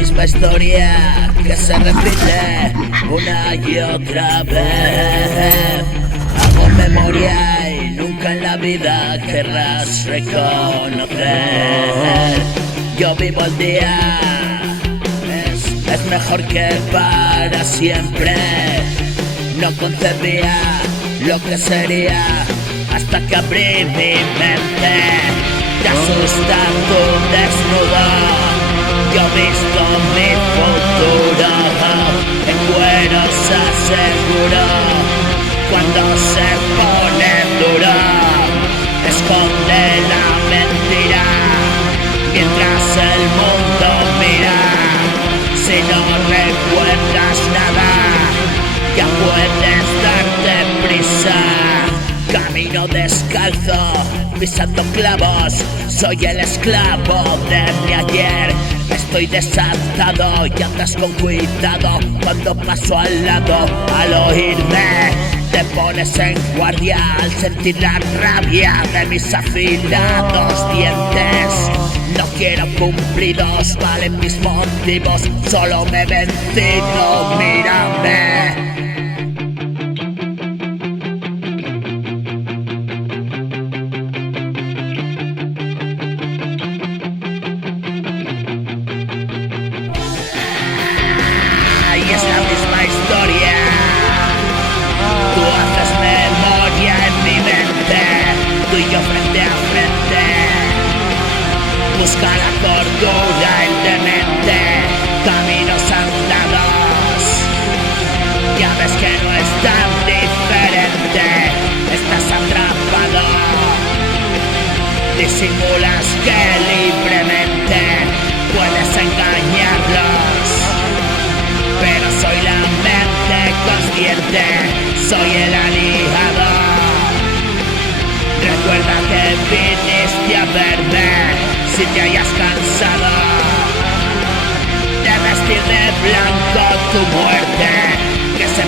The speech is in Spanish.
misma historia que se repite una y otra vez. Hago memoria y nunca en la vida querrás reconocer. Yo vivo el día, es mejor que para siempre. No concebía lo que sería hasta que abrí mi mente. Te asusta tu desnudo, yo he visto mi futuro. En cuero se aseguro, cuando se pone duro, esconde la mentira, mientras el mundo mira. Si no recuerdas nada, ya puedes darte prisa. Camino descalzo, pisando clavos, soy el esclavo de mi ayer. Estoy desatado y andas con cuidado cuando paso al lado. Al oírme te pones en guardia al sentir la rabia de mis afilados dientes. No quiero cumplidos, valen mis motivos, solo me he vencido, mírame. Es la misma historia. Tú haces memoria en mi mente, tú y yo frente a frente. Busca la cordura en demente, caminos andados. Ya ves que no es tan diferente, estás atrapado. Disimulas que libremente puedes engañarlos, pero soy la mente consciente, soy el aliado. Recuerda que viniste a verme si te hayas cansado de vestir de blanco tu muerte, que se